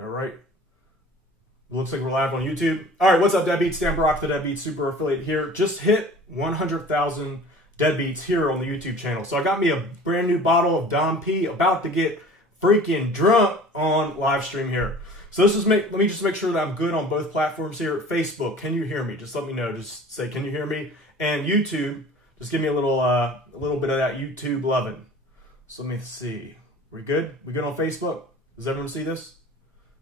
All right. Looks like we're live on YouTube. All right, what's up, Deadbeats? Dan Brock, the Deadbeat Super Affiliate here. Just hit 100,000 Deadbeats here on the YouTube channel. So I got me a brand new bottle of Dom P. About to get freaking drunk on live stream here. So this is let me just make sure that I'm good on both platforms here. Facebook, can you hear me? Just let me know. Just say, can you hear me? And YouTube, just give me a little bit of that YouTube loving. So let me see. We good? We good on Facebook? Does everyone see this?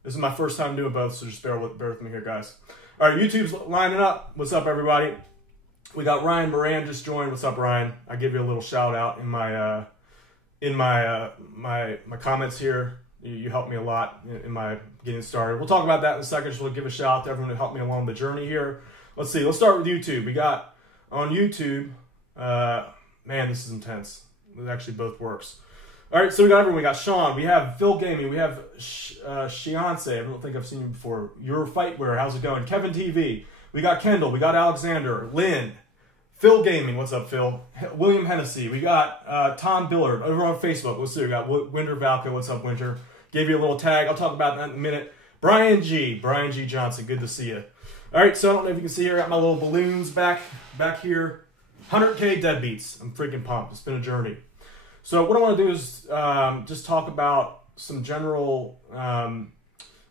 This is my first time doing both, so just bear with me here, guys. All right, YouTube's lining up. What's up, everybody? We got Ryan Moran just joined. What's up, Ryan? I give you a little shout out in my comments here. You helped me a lot in my getting started. We'll talk about that in a second. Just want to give a shout out to everyone who helped me along the journey here. Let's see. Let's start with YouTube. We got on YouTube. Man, this is intense. It actually both works. All right, so we got everyone. We got Sean. We have Phil Gaming. We have Shiance. I don't think I've seen you before. Your Fightwear. How's it going? Kevin TV. We got Kendall. We got Alexander. Lynn. Phil Gaming. What's up, Phil? William Hennessy. We got Tom Billard over on Facebook. Let's see. We got Winter Valka. What's up, Winter? Gave you a little tag. I'll talk about that in a minute. Brian G. Johnson. Good to see you. All right, so I don't know if you can see here. I got my little balloons back here. 100K Deadbeats. I'm freaking pumped. It's been a journey. So what I want to do is just talk about some general, I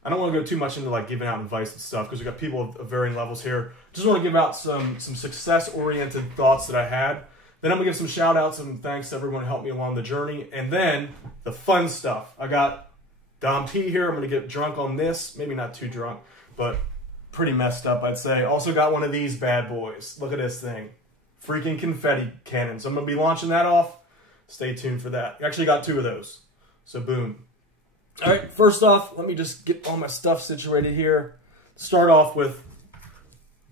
don't want to go too much into like giving out advice and stuff because we got people of varying levels here. Just want to give out some success-oriented thoughts that I had. Then I'm going to give some shout-outs and thanks to everyone who helped me along the journey. And then the fun stuff. I got Dom P here. I'm going to get drunk on this. Maybe not too drunk, but pretty messed up, I'd say. Also got one of these bad boys. Look at this thing. Freaking confetti cannon. So I'm going to be launching that off. Stay tuned for that. Actually got two of those. So boom. All right, first off, let me just get all my stuff situated here. Start off with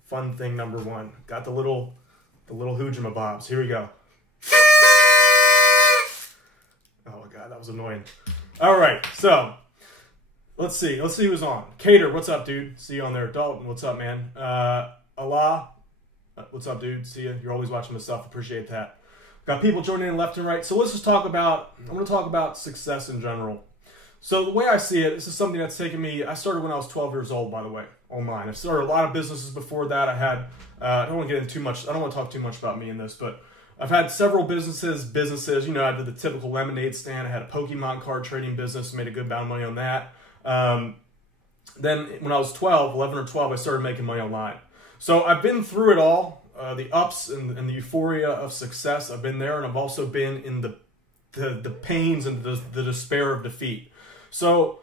fun thing number one. Got the little hoojima bobs. Here we go. Oh my God, that was annoying. All right, so let's see who's on. Cater, what's up, dude? See you on there. Dalton, what's up, man? Allah, what's up, dude? See you. You're always watching my stuff. Appreciate that. Got people joining in left and right. So let's just talk about, I'm going to talk about success in general. So the way I see it, this is something that's taken me, I started when I was 12 years old, by the way, online. I've started a lot of businesses before that. I had, I don't want to get into too much, I don't want to talk too much about me in this, but I've had several businesses, you know, I did the typical lemonade stand. I had a Pokemon card trading business, made a good amount of money on that. Then when I was 11 or 12, I started making money online. So I've been through it all. The ups and the euphoria of success. I've been there, and I've also been in the pains and the despair of defeat. So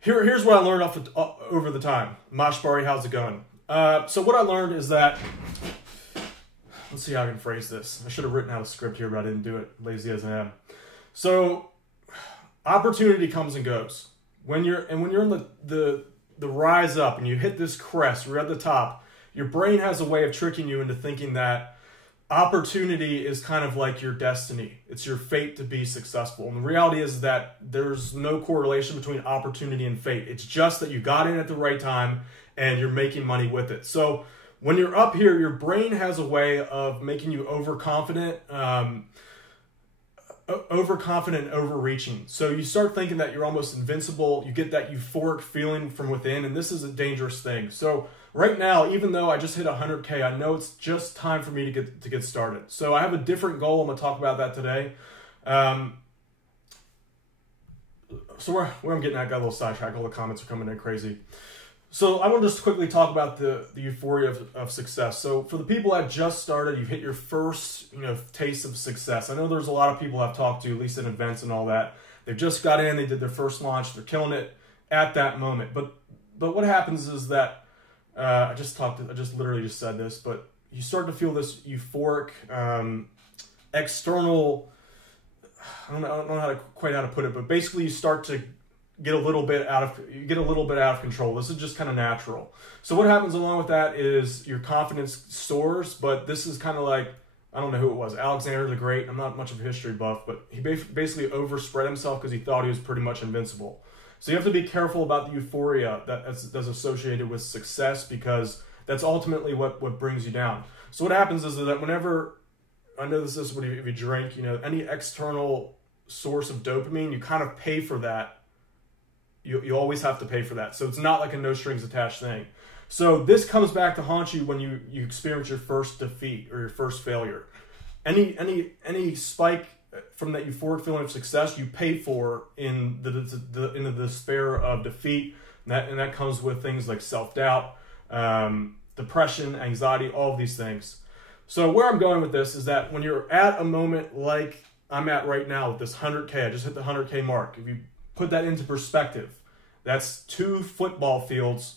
here's what I learned over the time. Mashbari, how's it going? So what I learned is that, let's see how I can phrase this. I should have written out a script here, but I didn't do it, lazy as I am. So opportunity comes and goes. When you're in the rise up and you hit this crest, you're at the top, your brain has a way of tricking you into thinking that opportunity is kind of like your destiny. It's your fate to be successful. And the reality is that there's no correlation between opportunity and fate. It's just that you got in at the right time and you're making money with it. So when you're up here, your brain has a way of making you overconfident, overconfident and overreaching. So you start thinking that you're almost invincible. You get that euphoric feeling from within, and this is a dangerous thing. So right now, even though I just hit 100K, I know it's just time for me to get started. So I have a different goal. I'm going to talk about that today. So where I'm getting at, got a little sidetracked. All the comments are coming in crazy. So I want to just quickly talk about the euphoria of success. So for the people that just started, you've hit your first taste of success. I know there's a lot of people I've talked to, at least in events and all that. They've just got in, they did their first launch, they're killing it at that moment. But what happens is that I just literally just said this, but you start to feel this euphoric external. I don't know quite how to put it, but basically you start to get a little bit out of control. This is just kind of natural. So what happens along with that is your confidence soars, but this is kind of like, I don't know who it was, Alexander the Great. I'm not much of a history buff, but he basically overspread himself because he thought he was pretty much invincible. So you have to be careful about the euphoria that's associated with success, because that's ultimately what brings you down. So what happens is that whenever, I know this is what if you drink, any external source of dopamine, you kind of pay for that you always have to pay for that. So it's not like a no strings attached thing. So this comes back to haunt you when you experience your first defeat or your first failure. Any spike from that euphoric feeling of success you pay for in the despair of defeat, and that comes with things like self-doubt, depression, anxiety, all of these things. So where I'm going with this is that when you're at a moment like I'm at right now with this 100K, I just hit the 100K mark. If you put that into perspective, that's 2 football fields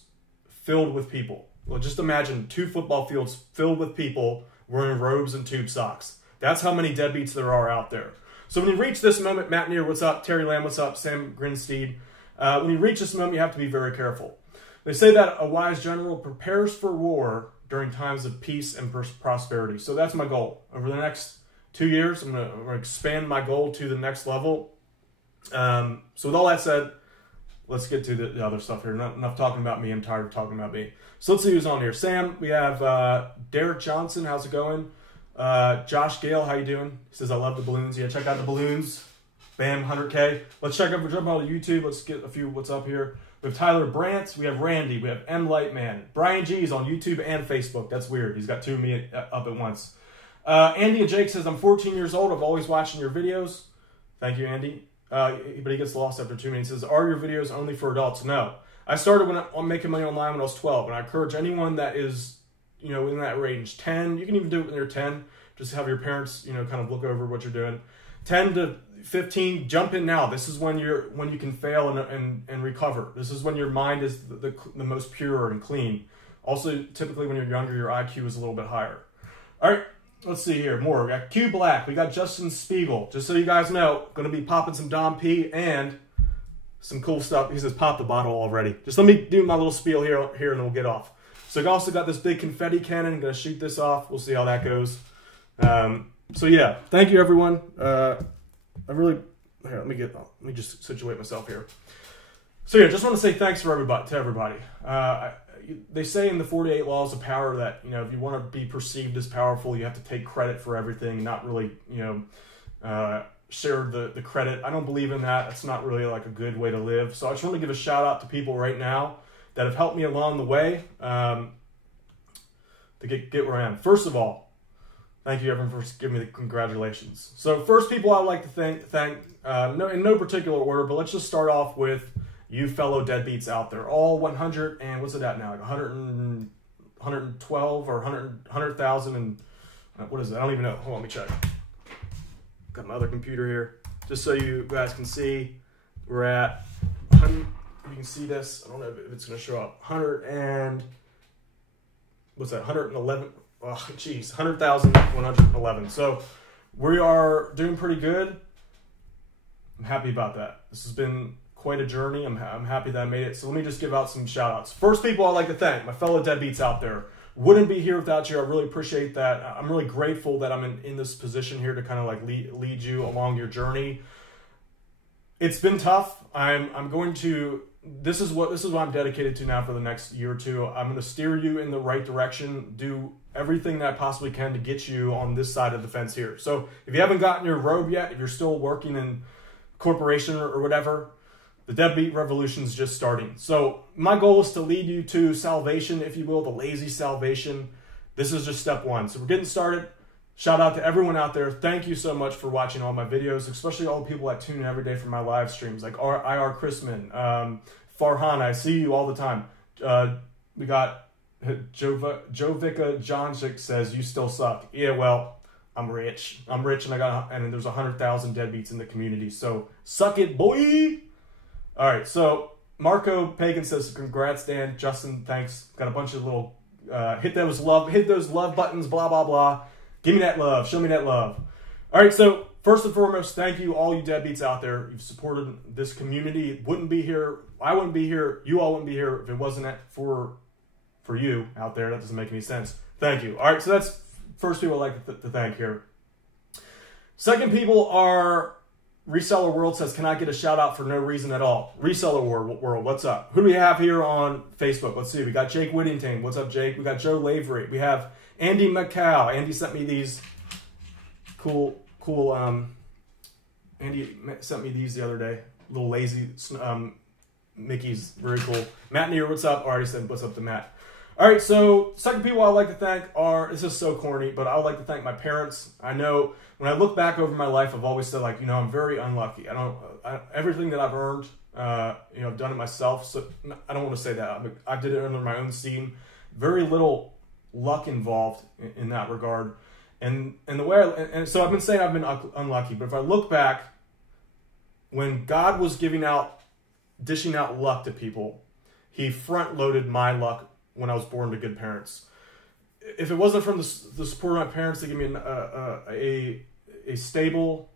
filled with people. Well, just imagine 2 football fields filled with people wearing robes and tube socks. That's how many deadbeats there are out there. So when you reach this moment, Matt Neer, what's up? Terry Lamb, what's up? Sam Grinsteed. When you reach this moment, you have to be very careful. They say that a wise general prepares for war during times of peace and prosperity. So that's my goal. Over the next 2 years, I'm going to expand my goal to the next level. So with all that said, let's get to the other stuff here. Not enough talking about me. I'm tired of talking about me. So let's see who's on here. Sam, we have Derek Johnson. How's it going? Josh Gale, how you doing? He says, I love the balloons. Yeah, check out the balloons. Bam, 100K. Let's check out, we're jumping on YouTube. Let's get a few what's up here. We have Tyler Brandt. We have Randy. We have M. Lightman. Brian G is on YouTube and Facebook. That's weird. He's got 2 of me up at once. Andy and Jake says, I'm 14 years old. I've always watching your videos. Thank you, Andy. But he gets lost after 2 minutes. He says, are your videos only for adults? No. I started when I'm making money online when I was 12. And I encourage anyone that is, in that range, 10, you can even do it when you're 10. Just have your parents, kind of look over what you're doing. 10 to 15, jump in now. This is when you can fail and recover. This is when your mind is the most pure and clean. Also, typically when you're younger, your IQ is a little bit higher. All right, let's see here. More. We got Q Black. We got Justin Spiegel. Just so you guys know, going to be popping some Dom P and some cool stuff. He says, pop the bottle already. Just let me do my little spiel here and then we'll get off. So I also got this big confetti cannon. Going to shoot this off. We'll see how that goes. So yeah, thank you everyone. Let me just situate myself here. So yeah, just want to say thanks to everybody. They say in the 48 laws of power that, if you want to be perceived as powerful, you have to take credit for everything, not really, share the credit. I don't believe in that. It's not really like a good way to live. So I just want to give a shout out to people right now that have helped me along the way, to get where I am. First of all, thank you everyone for giving me the congratulations. So first people I'd like to thank in no particular order, but let's just start off with you fellow deadbeats out there. All 100 and what's it at now? Like 112 or 100,000 and what is it? I don't even know. Hold on, let me check. Got my other computer here. Just so you guys can see, we're at, you can see this. I don't know if it's going to show up. 111. Oh, geez, 100,111. So we are doing pretty good. I'm happy about that. This has been quite a journey. I'm happy that I made it. So let me just give out some shout outs. First people I'd like to thank, my fellow deadbeats out there. Wouldn't be here without you. I really appreciate that. I'm really grateful that I'm in this position here to kind of like lead you along your journey. It's been tough. This is what I'm dedicated to now for the next year or two. I'm going to steer you in the right direction, do everything that I possibly can to get you on this side of the fence here. So if you haven't gotten your robe yet, if you're still working in corporation or whatever, the Deadbeat Revolution is just starting. So my goal is to lead you to salvation, if you will, the lazy salvation. This is just step one. So we're getting started. Shout out to everyone out there. Thank you so much for watching all my videos, especially all the people that tune in every day for my live streams, like IR Chrisman, Farhan, I see you all the time. We got Jovica Johnchik says, you still suck. Yeah, well, I'm rich. I'm rich and there's 100,000 deadbeats in the community. So suck it, boy. All right, so Marco Pagan says, congrats, Dan. Justin, thanks. Got a bunch of little, hit those love buttons, blah, blah, blah. Give me that love. Show me that love. All right, so first and foremost, thank you, all you deadbeats out there. You've supported this community. It wouldn't be here. I wouldn't be here. You all wouldn't be here if it wasn't for you out there. That doesn't make any sense. Thank you. All right, so that's first people I'd like to thank here. Second people are Reseller World says, can I get a shout out for no reason at all? Reseller World, what's up? Who do we have here on Facebook? Let's see. We got Jake Whittington. What's up, Jake? We got Joe Lavery. We have Andy McCow. Andy sent me these cool. Andy sent me these the other day. Little lazy Mickey's very cool. Matt Neer, what's up? I already said what's up to Matt. All right, so second people I'd like to thank are, this is so corny, but I would like to thank my parents. I know when I look back over my life, I've always said, like, you know, I'm very unlucky. Everything that I've earned, you know, I've done it myself. So I don't want to say that. I did it under my own steam. Very little luck involved in that regard. And the way and so I've been saying I've been unlucky, but if I look back, when God was dishing out luck to people, he front-loaded my luck when I was born to good parents. If it wasn't from the support of my parents to give me a stable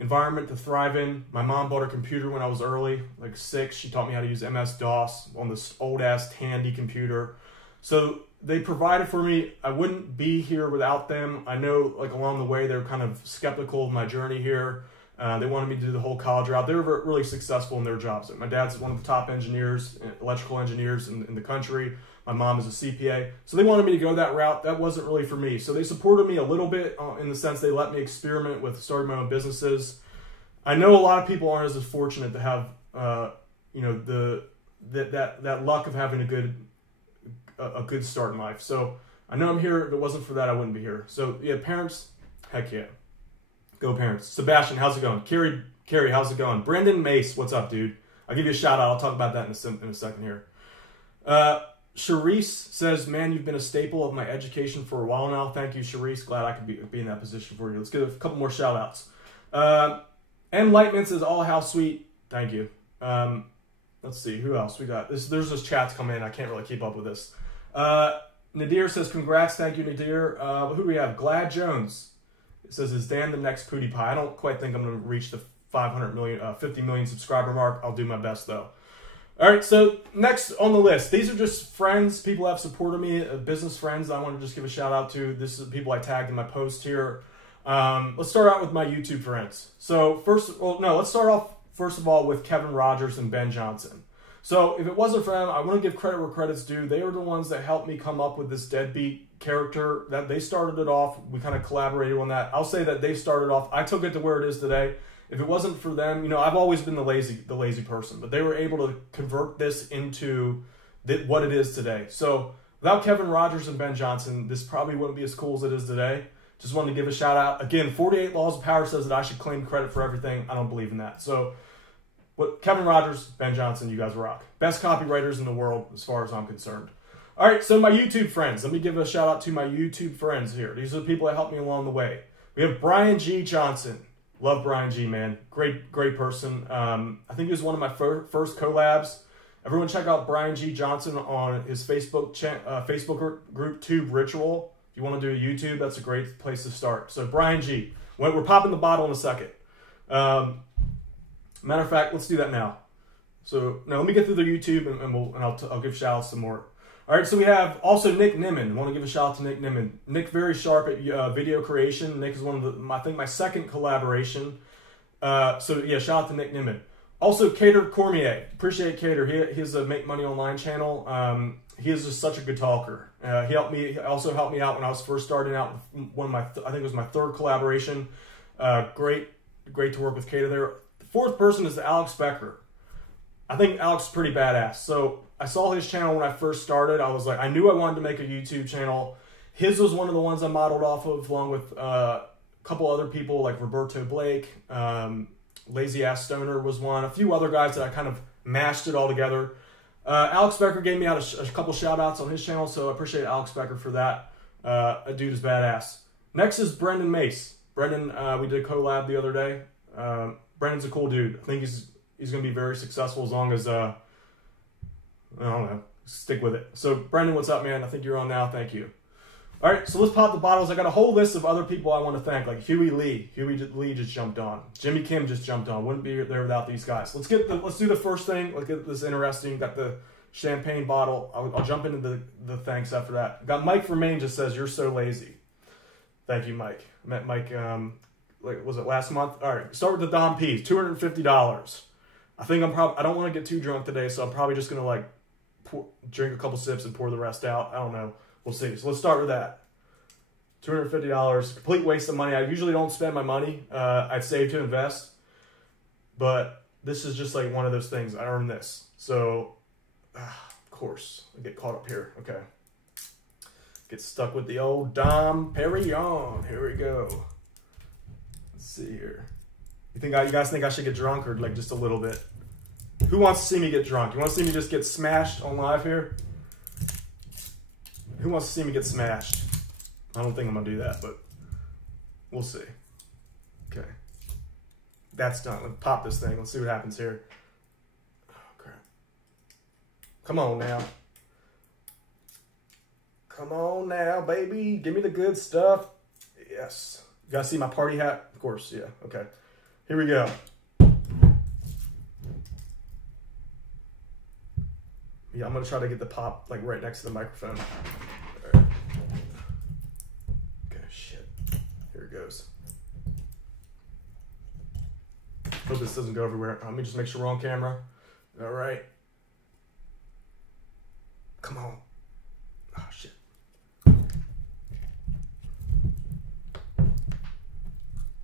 environment to thrive in, my mom bought a computer when I was early, like 6. She taught me how to use MS-DOS on this old-ass Tandy computer. So they provided for me. I wouldn't be here without them. I know, like, along the way, they were kind of skeptical of my journey here. They wanted me to do the whole college route. They were really successful in their jobs. My dad's one of the top engineers, electrical engineers in the country. My mom is a CPA. So they wanted me to go that route. That wasn't really for me. So they supported me a little bit in the sense they let me experiment with starting my own businesses. I know a lot of people aren't as fortunate to have, you know, that luck of having a good start in life. So I know I'm here. If it wasn't for that, I wouldn't be here. So yeah, parents, heck yeah. Go parents. Sebastian, how's it going? Carrie, how's it going? Brendan Mace, what's up, dude? I'll give you a shout out. I'll talk about that in a second here. Charisse says, man, you've been a staple of my education for a while now. Thank you, Charisse. Glad I could be in that position for you. Let's get a couple more shout outs. M. Lightman says, oh, how sweet. Thank you. Let's see, who else we got? There's just chats coming in. I can't really keep up with this. Nadir says, congrats. Thank you, Nadir. Who do we have? Glad Jones. It says, is Dan the next Pootie Pie? I don't quite think I'm going to reach the 50 million subscriber mark. I'll do my best, though. All right, so next on the list, these are just friends, people that have supported me, business friends that I want to just give a shout out to. This is people I tagged in my post here. Let's start out with my YouTube friends. So let's start off first of all with Kevin Rogers and Ben Johnson. So if it wasn't for them, I want to give credit where credit's due. They were the ones that helped me come up with this Deadbeat character. That they started it off. We kind of collaborated on that. I'll say that they started off. I took it to where it is today. If it wasn't for them, you know, I've always been the lazy person, but they were able to convert this into what it is today. So without Kevin Rogers and Ben Johnson, this probably wouldn't be as cool as it is today. Just wanted to give a shout out. Again, 48 Laws of Power says that I should claim credit for everything. I don't believe in that. So Kevin Rogers, Ben Johnson, you guys rock. Best copywriters in the world as far as I'm concerned. All right, so my YouTube friends. Let me give a shout out to my YouTube friends here. These are the people that helped me along the way. We have Brian G. Johnson. Love Brian G, man. Great person. I think he was one of my first collabs. Everyone check out Brian G. Johnson on his Facebook group, Tube Ritual. If you want to do a YouTube, that's a great place to start. So Brian G. We're popping the bottle in a second. Matter of fact, let's do that now. So now let me get through the YouTube and I'll give shout outs some more. All right, so we have also Nick Nimmin. I want to give a shout out to Nick Nimmin. Nick, very sharp at video creation. Nick is one of my second collaboration. So yeah, shout out to Nick Nimmin. Also, Cater Cormier. Appreciate Cater. He has a Make Money Online channel. He is just such a good talker. He also helped me out when I was first starting out with one of my, I think it was my third collaboration. Great to work with Cater there. The fourth person is Alex Becker. I think Alex is pretty badass. So I saw his channel when I first started. I was like, I knew I wanted to make a YouTube channel. His was one of the ones I modeled off of, along with a couple other people like Roberto Blake, Lazy Ass Stoner was one, a few other guys that I kind of mashed it all together. Alex Becker gave me out a couple shout outs on his channel, so I appreciate Alex Becker for that. A dude is badass. Next is Brendan Mace. Brendan, we did a collab the other day. Brendan's a cool dude. I think he's going to be very successful as long as, I don't know, stick with it. So, Brendan, what's up, man? I think you're on now. Thank you. All right, so let's pop the bottles. I got a whole list of other people I want to thank, like Huey Lee. Huey Lee just jumped on. Jimmy Kim just jumped on. Wouldn't be there without these guys. Let's do the first thing. Let's get this interesting. Got the champagne bottle. I'll jump into the thanks after that. Got Mike from Maine just says, you're so lazy. Thank you, Mike. I met Mike, was it last month? All right, start with the Dom P's, $250. I think I don't want to get too drunk today, so I'm probably just going to drink a couple sips and pour the rest out. I don't know. We'll see. So let's start with that. $250, complete waste of money. I usually don't spend my money. I'd save to invest. But this is just like one of those things. I earned this. So, of course, I get caught up here. Okay. Get stuck with the old Dom Perignon. Here we go. Let's see here. You guys think I should get drunk or like just a little bit? Who wants to see me get drunk? You want to see me just get smashed on live here? Who wants to see me get smashed? I don't think I'm going to do that, but we'll see. Okay. That's done. Let's pop this thing. Let's see what happens here. Oh, crap. Come on now. Come on now, baby. Give me the good stuff. Yes. You guys see my party hat? Of course, yeah. Okay. Here we go. Yeah, I'm going to try to get the pop like right next to the microphone. All right. Okay, shit. Here it goes. Hope this doesn't go everywhere. Let me just make sure we're on camera. All right. Come on. Oh, shit.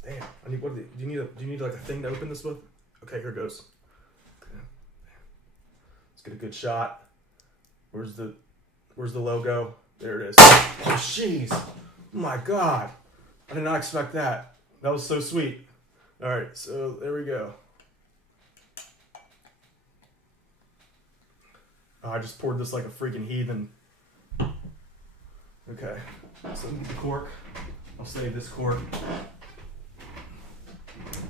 Damn. I need, do you need like a thing to open this with? Okay, here it goes. Okay. Let's get a good shot. Where's the logo? There it is. Oh, jeez. Oh, my God. I did not expect that. That was so sweet. All right, so there we go. Oh, I just poured this like a freaking heathen. Okay, so let me get the cork. I'll save this cork.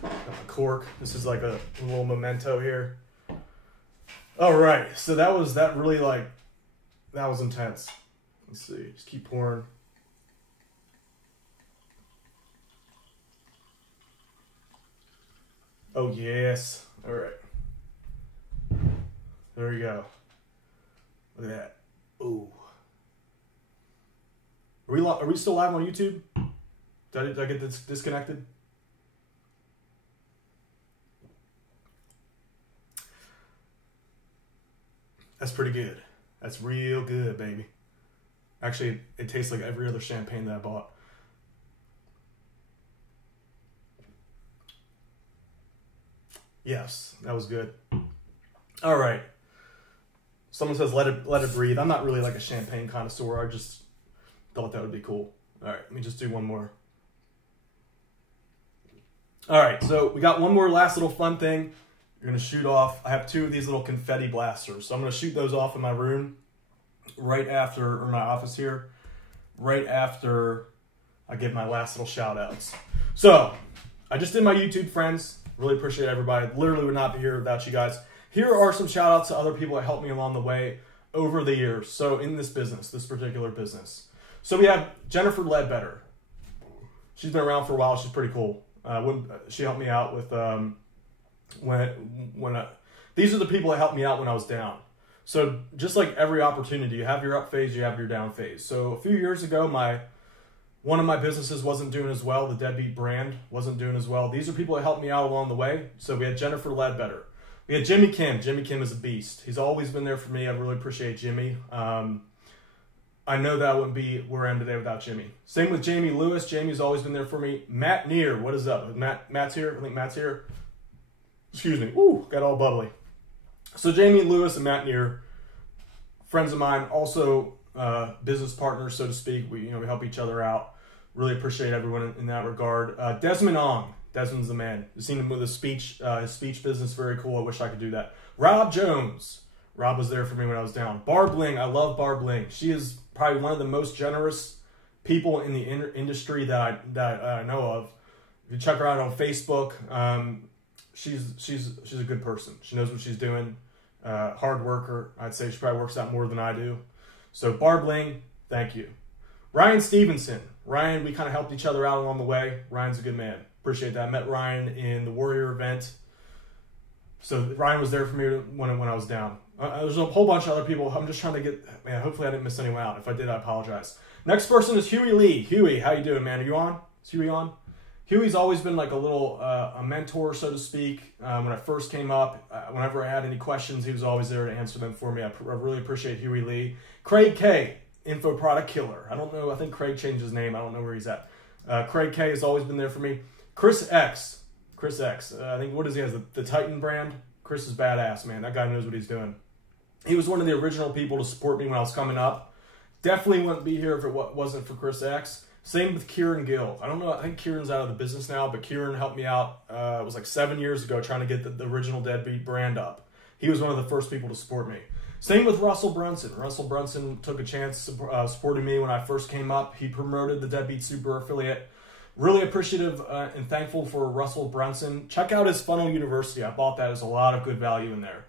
Got the cork. This is like a little memento here. All right, so that was intense. Let's see, just keep pouring. Oh, yes. All right. There you go. Look at that. Ooh. Are we still live on YouTube? Did I get this disconnected? That's pretty good. That's real good, baby. Actually, it tastes like every other champagne that I bought. Yes, that was good. All right. Someone says let it breathe. I'm not really like a champagne connoisseur. I just thought that would be cool. All right, let me just do one more. All right, so we got one more last little fun thing. You're gonna shoot off. I have 2 of these little confetti blasters, so I'm gonna shoot those off in my room right after, or my office here, right after I give my last little shout outs. So I just did my YouTube friends. Really appreciate everybody. Literally would not be here without you guys. Here are some shout outs to other people that helped me along the way over the years. So in this business, this particular business. So we have Jennifer Ledbetter. She's been around for a while. She's pretty cool. She helped me out with, these are the people that helped me out when I was down. So just like every opportunity, you have your up phase, you have your down phase. So a few years ago, one of my businesses wasn't doing as well. The Deadbeat brand wasn't doing as well. These are people that helped me out along the way. So we had Jennifer Ledbetter. We had Jimmy Kim. Jimmy Kim is a beast. He's always been there for me. I really appreciate Jimmy. I know that I wouldn't be where I am today without Jimmy. Same with Jamie Lewis. Jamie's always been there for me. Matt Neer, what is up? Matt's here. I think Matt's here. Excuse me. Ooh, got all bubbly. So Jamie Lewis and Matt Neer, friends of mine, also business partners, so to speak. We help each other out. Really appreciate everyone in that regard. Desmond Ong. Desmond's the man. You've seen him with his speech business. Very cool. I wish I could do that. Rob Jones. Rob was there for me when I was down. Barb Ling. I love Barb Ling. She is probably one of the most generous people in the industry that I know of. If you check her out on Facebook, she's a good person. She knows what she's doing. Hard worker. I'd say she probably works out more than I do. So Barb Ling, thank you. Ryan Stevenson. Ryan, we kind of helped each other out along the way. Ryan's a good man. Appreciate that. I met Ryan in the Warrior event. So Ryan was there for me when I was down. There's a whole bunch of other people. I'm just trying to get, man, hopefully I didn't miss anyone out. If I did, I apologize. Next person is Huey Lee. Huey, how you doing, man? Are you on? Is Huey on? Huey's always been like a little, a mentor, so to speak. When I first came up, whenever I had any questions, he was always there to answer them for me. I really appreciate Huey Lee. Craig K, Info Product Killer. I don't know, I think Craig changed his name. I don't know where he's at. Craig K has always been there for me. Chris Chris X. I think, what is he has? The Titan brand? Chris is badass, man. That guy knows what he's doing. He was one of the original people to support me when I was coming up. Definitely wouldn't be here if it wasn't for Chris X. Same with Kieran Gill. I don't know. I think Kieran's out of the business now, but Kieran helped me out. It was like 7 years ago trying to get the original Deadbeat brand up. He was one of the first people to support me. Same with Russell Brunson. Russell Brunson took a chance supporting me when I first came up. He promoted the Deadbeat Super Affiliate. Really appreciative and thankful for Russell Brunson. Check out his Funnel University. I bought that. There's a lot of good value in there.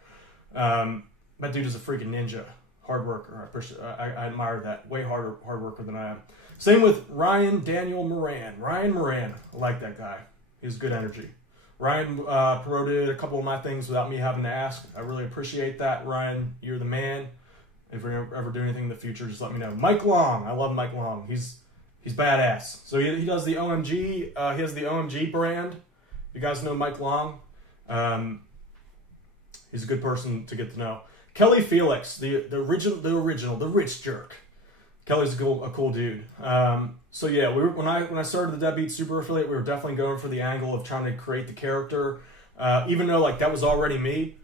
That dude is a freaking ninja. Hard worker. I admire that. Way hard worker than I am. Same with Ryan Daniel Moran. Ryan Moran. I like that guy. He has good energy. Ryan promoted a couple of my things without me having to ask. I really appreciate that. Ryan, you're the man. If we ever do anything in the future, just let me know. Mike Long. I love Mike Long. He's badass. So he does the OMG. He has the OMG brand. You guys know Mike Long. He's a good person to get to know. Kelly Felix, the original, the rich jerk. Kelly's a cool dude. So yeah, when I started the Deadbeat Super Affiliate, we were definitely going for the angle of trying to create the character. Even though like that was already me,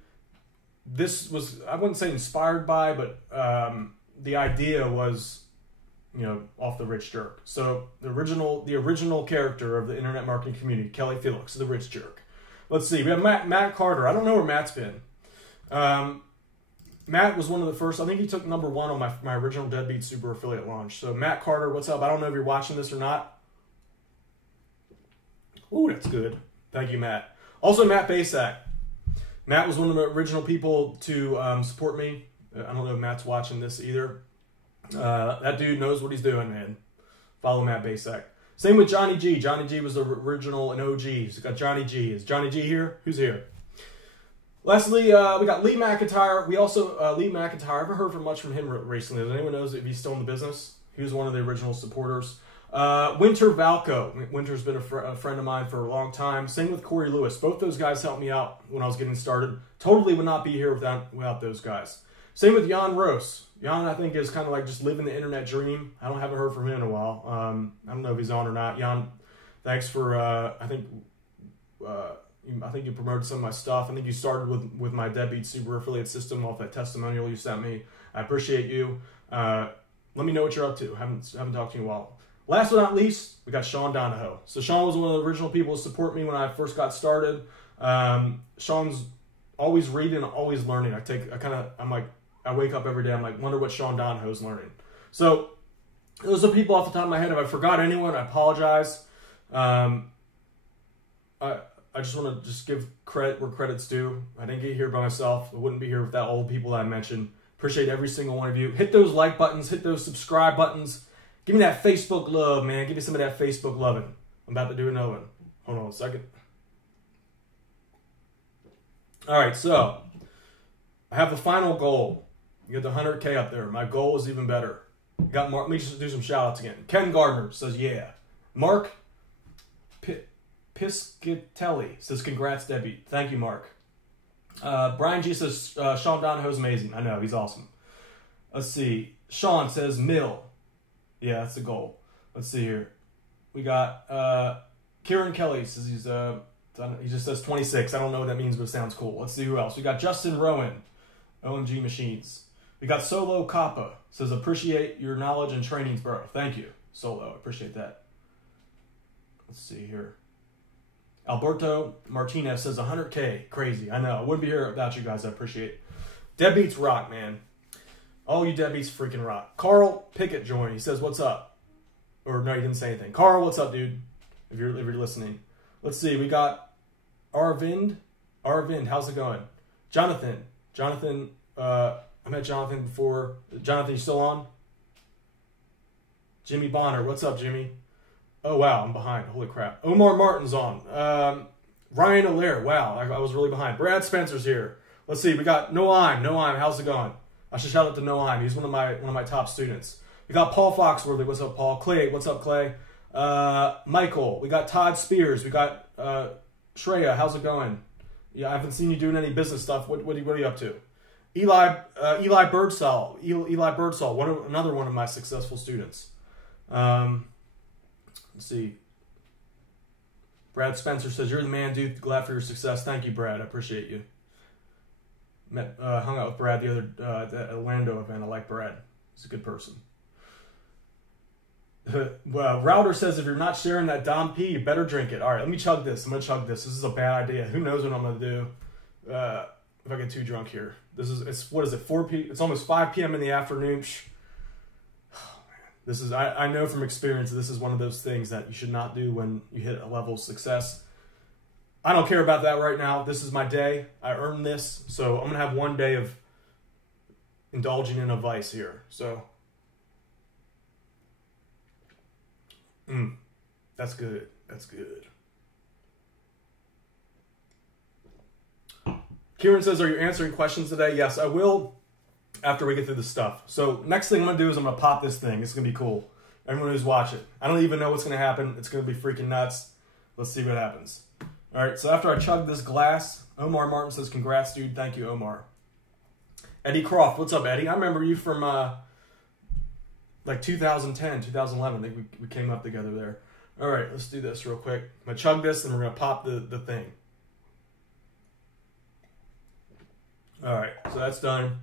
this was, I wouldn't say inspired by, but the idea was, you know, off the rich jerk. So the original character of the internet marketing community, Kelly Felix, the rich jerk. Let's see, we have Matt Carter. I don't know where Matt's been. Matt was one of the first. I think he took #1 on my original Deadbeat Super Affiliate launch. So Matt Carter, what's up? I don't know if you're watching this or not. Ooh, that's good. Thank you, Matt. Also, Matt Basak. Matt was one of the original people to support me. I don't know if Matt's watching this either. That dude knows what he's doing, man. Follow Matt Basak. Same with Johnny G. Johnny G was the original and OG. So we got Johnny G. Is Johnny G here? Who's here? Lastly, we got Lee McIntyre. We also, Lee McIntyre, I haven't heard much from him recently. Does anyone know if he's still in the business? He was one of the original supporters. Winter Valco. Winter's been a friend of mine for a long time. Same with Corey Lewis. Both those guys helped me out when I was getting started. Totally would not be here without those guys. Same with Jan Rose. Jan, I think, is kind of like just living the internet dream. Haven't heard from him in a while. I don't know if he's on or not. Jan, thanks for, I think you promoted some of my stuff. I think you started with my Deadbeat Super Affiliate system off that testimonial you sent me. I appreciate you. Let me know what you're up to. Haven't talked to you in a while. Last but not least, we got Sean Donahoe. So Sean was one of the original people to support me when I first got started. Sean's always reading, always learning. I wake up every day, I'm like, wonder what Sean Donahoe's learning. So those are people off the top of my head. If I forgot anyone, I apologize. I just want to just give credit where credit's due. I didn't get here by myself. I wouldn't be here without all the people that I mentioned. Appreciate every single one of you. Hit those like buttons. Hit those subscribe buttons. Give me that Facebook love, man. Give me some of that Facebook loving. I'm about to do another one. Hold on a second. All right, so I have the final goal. You get the 100K up there. My goal is even better. Got Mark. Let me just do some shout outs again. Ken Gardner says, yeah. Mark Piscatelli says, congrats, Deadbeat. Thank you, Mark. Brian G says, Sean Donahoe's amazing. I know, he's awesome. Let's see. Sean says, Mill. Yeah, that's the goal. Let's see here. We got Kieran Kelly says he just says 26. I don't know what that means, but it sounds cool. Let's see who else. We got Justin Rowan, OMG Machines. We got Solo Kappa says, appreciate your knowledge and trainings, bro. Thank you, Solo. I appreciate that. Let's see here. Alberto Martinez says 100K. Crazy. I know. I wouldn't be here without you guys. I appreciate it. Deadbeats rock, man. All you Deadbeats freaking rock. Carl Pickett joined. He says, what's up? Or no, he didn't say anything. Carl, what's up, dude? If you're listening. Let's see. We got Arvind. Arvind, how's it going? Jonathan. I met Jonathan before. Jonathan, you still on? Jimmy Bonner. What's up, Jimmy? Oh, wow, I'm behind. Holy crap. Omar Martin's on. Ryan Allaire. Wow, I was really behind. Brad Spencer's here. Let's see. We got Noam. Noam, how's it going? I should shout out to Noam. He's one of my top students. We got Paul Foxworthy. What's up, Paul? Clay. What's up, Clay? Michael. We got Todd Spears. We got Shreya. How's it going? Yeah, I haven't seen you doing any business stuff. What are you up to? Eli Birdsall. Eli Birdsall. Another one of my successful students. Let's see. Brad Spencer says, you're the man, dude. Glad for your success. Thank you, Brad. I appreciate you. Hung out with Brad the other at the Orlando event. I like Brad. He's a good person. Router says, if you're not sharing that Dom P, you better drink it. All right, let me chug this. I'm going to chug this. This is a bad idea. Who knows what I'm going to do if I get too drunk here. What is it, 4 p.m.? It's almost 5 p.m. in the afternoon. Oh, man. I know from experience, this is one of those things that you should not do when you hit a level of success. I don't care about that right now. This is my day. I earned this. So I'm going to have one day of indulging in a vice here. So, that's good. That's good. Kieran says, are you answering questions today? Yes, I will after we get through the stuff. So next thing I'm going to do is I'm going to pop this thing. It's going to be cool. Everyone who's watching. I don't even know what's going to happen. It's going to be freaking nuts. Let's see what happens. All right, so after I chug this glass, Omar Martin says, congrats, dude. Thank you, Omar. Eddie Croft. What's up, Eddie? I remember you from like 2010, 2011. I think we came up together there. All right, let's do this real quick. I'm going to chug this, and we're going to pop the thing. All right, so that's done.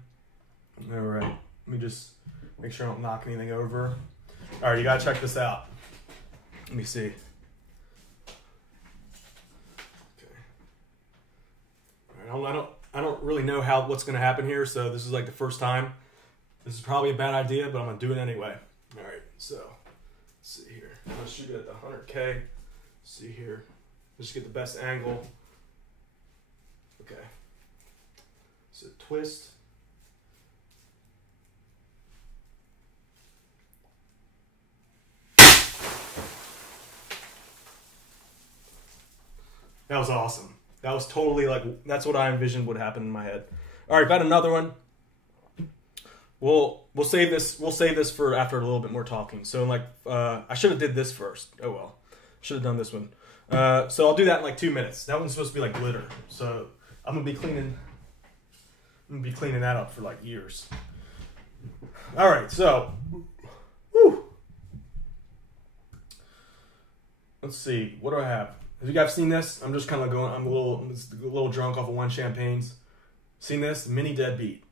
All right, let me just make sure I don't knock anything over. All right, you got to check this out. Let me see. Okay. All right, I don't really know what's going to happen here, so this is like the first time. This is probably a bad idea, but I'm going to do it anyway. All right, so let's see here. I'm going to shoot it at the 100K. Let's see here. Let's get the best angle. Okay. So twist. That was awesome. That was totally like, that's what I envisioned would happen in my head. All right, got another one. We'll save this for after a little bit more talking. So like, I should have did this first. Oh well, should have done this one. So I'll do that in like 2 minutes. That one's supposed to be like glitter. So I'm gonna be cleaning that up for like years. All right, so, whew. Let's see. What do I have? Have you guys seen this? I'm just kind of going. I'm a little drunk off of one champagnes. Seen this? Mini Deadbeat.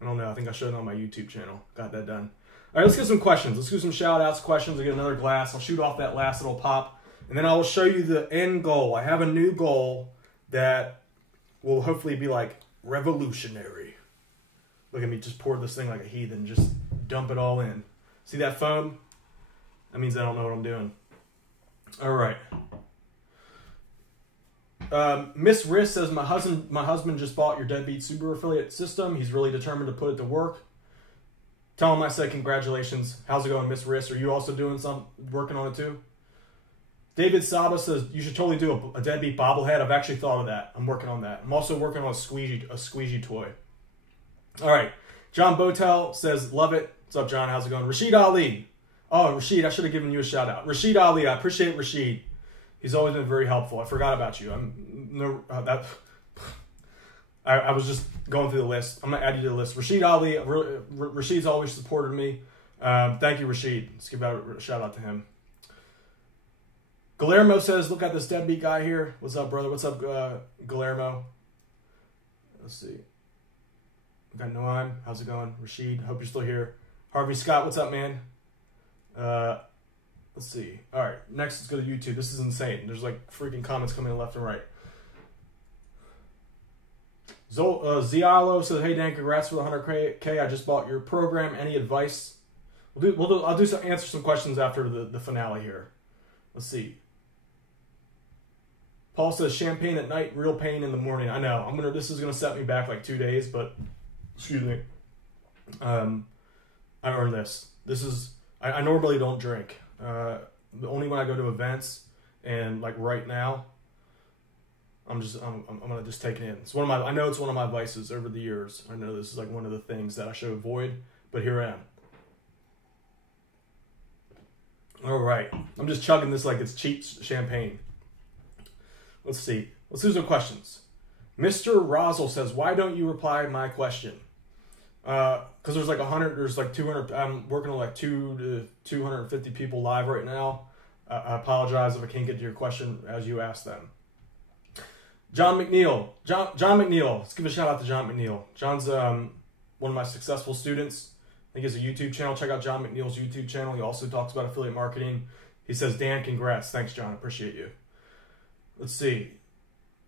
I don't know. I think I showed it on my YouTube channel. Got that done. All right, let's get some questions. Let's do some shout-outs, questions. I get another glass. I'll shoot off that last little pop. And then I will show you the end goal. I have a new goal that will hopefully be like revolutionary. Look at me just pour this thing like a heathen. Just dump it all in. See that foam? That means I don't know what I'm doing. All right. Miss Riss says, my husband just bought your Deadbeat Super Affiliate system. He's really determined to put it to work. Tell him I said congratulations. How's it going, Miss Riss? Are you also doing working on it too? David Saba says, you should totally do a Deadbeat bobblehead. I've actually thought of that. I'm working on that. I'm also working on a squeegee toy. All right. John Botel says, love it. What's up, John? How's it going? Rashid Ali. Oh, Rashid, I should have given you a shout out. Rashid Ali, I appreciate Rashid. He's always been very helpful. I forgot about you. I was just going through the list. I'm going to add you to the list. Rashid Ali, Rashid's always supported me. Thank you, Rashid. Let's give out a shout out to him. Guillermo says, look at this Deadbeat guy here. What's up, brother? What's up, Guillermo? Let's see. We got Noam. How's it going? Rashid, hope you're still here. Harvey Scott, what's up, man? Let's see. All right, next let's go to YouTube. This is insane. There's like freaking comments coming in left and right. Zialo says, hey, Dan, congrats for the 100K. I just bought your program. Any advice? I'll answer some questions after the finale here. Let's see. Paul says, champagne at night, real pain in the morning. I know. This is gonna set me back like 2 days, but excuse me. I earned this. I normally don't drink. Only when I go to events, and like right now, I'm gonna just take it in. I know it's one of my vices over the years. I know this is like one of the things that I should avoid, but here I am. All right, I'm just chugging this like it's cheap champagne. Let's see. Let's do some questions. Mr. Rosel says, why don't you reply my question? Because there's like 200, there's like 200, I'm working on like 200 to 250 people live right now. I apologize if I can't get to your question as you asked them. John McNeil. John McNeil. Let's give a shout out to John McNeil. John's one of my successful students. I think he has a YouTube channel. Check out John McNeil's YouTube channel. He also talks about affiliate marketing. He says, Dan, congrats. Thanks, John. Appreciate you. Let's see.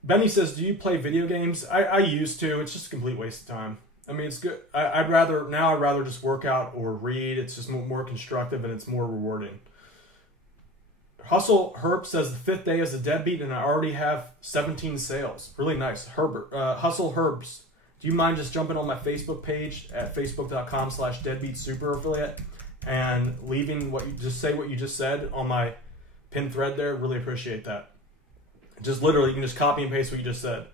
Benny says, do you play video games? I used to. It's just a complete waste of time. I mean, it's good. I'd rather just work out or read. It's just more constructive and it's more rewarding. Hustle Herb says the 5th day is a deadbeat and I already have 17 sales. Really nice. Herbert, Hustle Herbs. Do you mind just jumping on my Facebook page at facebook.com/deadbeatsuper-affiliate and leaving what you just said on my pinned thread there? Really appreciate that. Just literally, you can just copy and paste what you just said.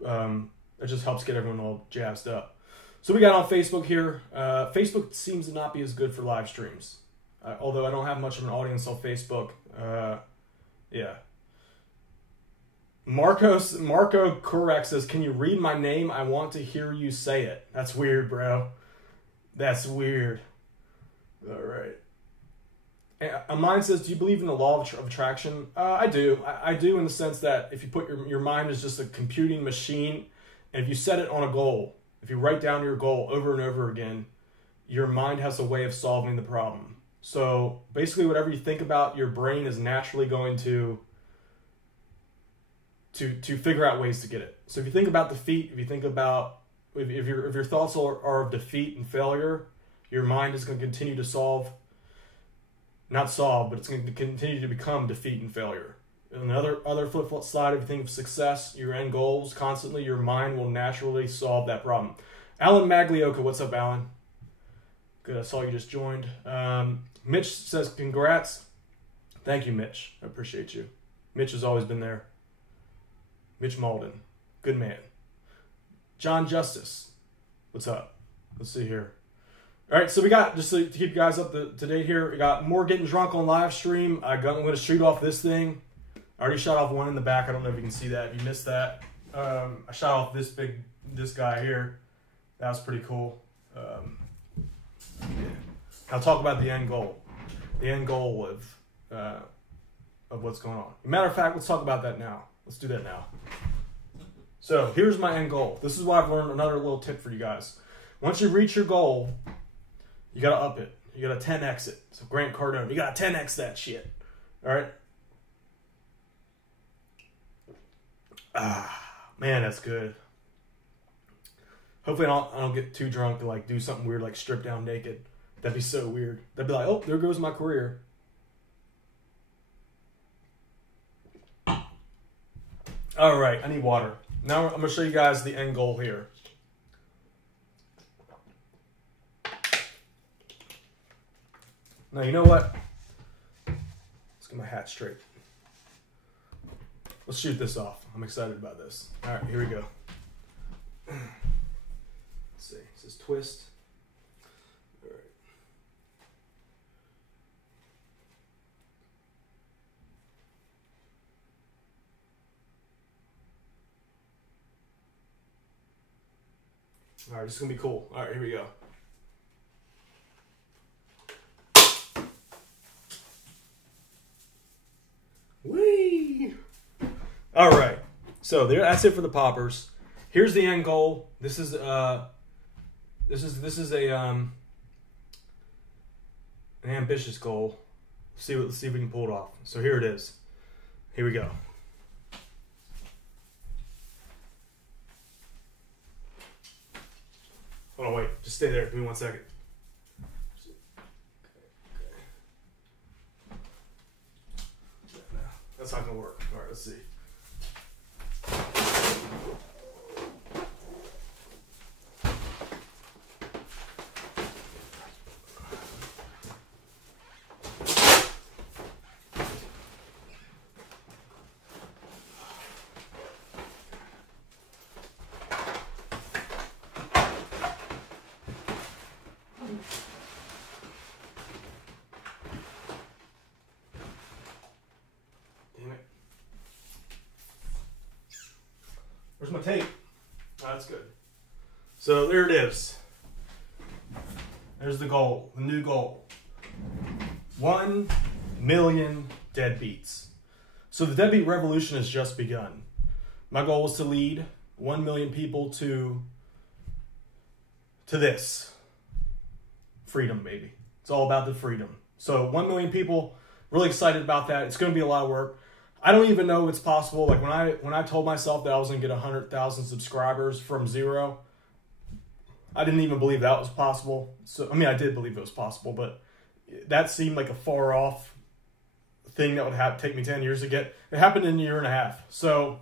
It just helps get everyone all jazzed up. So we got on Facebook here. Facebook seems to not be as good for live streams. Although I don't have much of an audience on Facebook. Yeah. Marco corrects says, can you read my name? I want to hear you say it. That's weird, bro. That's weird. All right. And mine says, do you believe in the law of attraction? I do. I do in the sense that if you put your mind as just a computing machine, and if you set it on a goal, if you write down your goal over and over again, your mind has a way of solving the problem. So basically whatever you think about, your brain is naturally going to figure out ways to get it. So if you think about defeat, if your thoughts are of defeat and failure, your mind is going to continue to but it's going to continue to become defeat and failure. And the other flip side, if you think of success, your end goals, constantly, your mind will naturally solve that problem. Alan Maglioka, what's up, Alan? Good, I saw you just joined. Mitch says, congrats. Thank you, Mitch. I appreciate you. Mitch has always been there. Mitch Malden, good man. John Justice, what's up? Let's see here. All right, so we got, just to keep you guys up to date here, we got more getting drunk on live stream. I'm going to shoot off this thing. I already shot off one in the back. I don't know if you can see that. If you missed that, I shot off this guy here. That was pretty cool. Yeah. I'll talk about the end goal. The end goal of what's going on. Matter of fact, let's talk about that now. Let's do that now. So here's my end goal. This is why I've learned another little tip for you guys. Once you reach your goal, you got to up it. You got to 10x it. So Grant Cardone, you got to 10x that shit. All right? Man, that's good. Hopefully I don't get too drunk to like do something weird like strip down naked. That'd be so weird. That'd be like, oh, there goes my career. All right, I need water. Now I'm going to show you guys the end goal here. Now, you know what? Let's get my hat straight. Let's shoot this off. I'm excited about this. All right, here we go. Let's see. It says twist. All right. All right, this is going to be cool. All right, here we go. Whee! All right, so that's it for the poppers. Here's the end goal. This is an ambitious goal. Let's see if we can pull it off. So here it is. Here we go. Hold on, wait. Just stay there. Give me 1 second. That's not gonna work. All right, let's see. Where's my tape? Oh, that's good. So there it is. There's the goal, the new goal. 1 million deadbeats. So the deadbeat revolution has just begun. My goal was to lead 1 million people to this. Freedom, baby. It's all about the freedom. So 1 million people, really excited about that. It's going to be a lot of work. I don't even know it's possible. Like when I told myself that I was going to get 100,000 subscribers from 0, I didn't even believe that was possible. So I mean, I did believe it was possible, but that seemed like a far off thing that would take me 10 years to get. It happened in a year and a half. So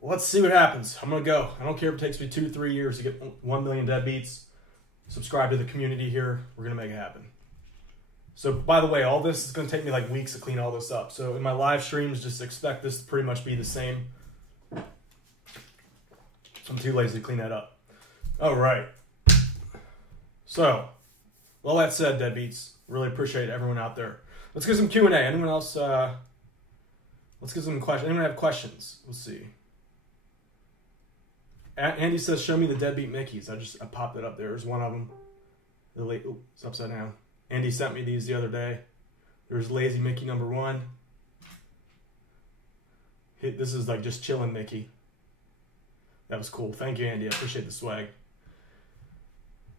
let's see what happens. I'm going to go. I don't care if it takes me 2-3 years to get 1 million deadbeats. Subscribe to the community here. We're going to make it happen. So, by the way, all this is going to take me like weeks to clean all this up. So, in my live streams, just expect this to pretty much be the same. I'm too lazy to clean that up. All right. So, with all that said, Deadbeats, really appreciate everyone out there. Let's get some Q&A. Anyone else? Let's get some questions. Anyone have questions? Let's see. Andy says, show me the Deadbeat Mickeys. I popped it up there. There's one of them. It's upside down. Andy sent me these the other day. There's Lazy Mickey number 1. This is like just chilling Mickey. That was cool. Thank you, Andy. I appreciate the swag.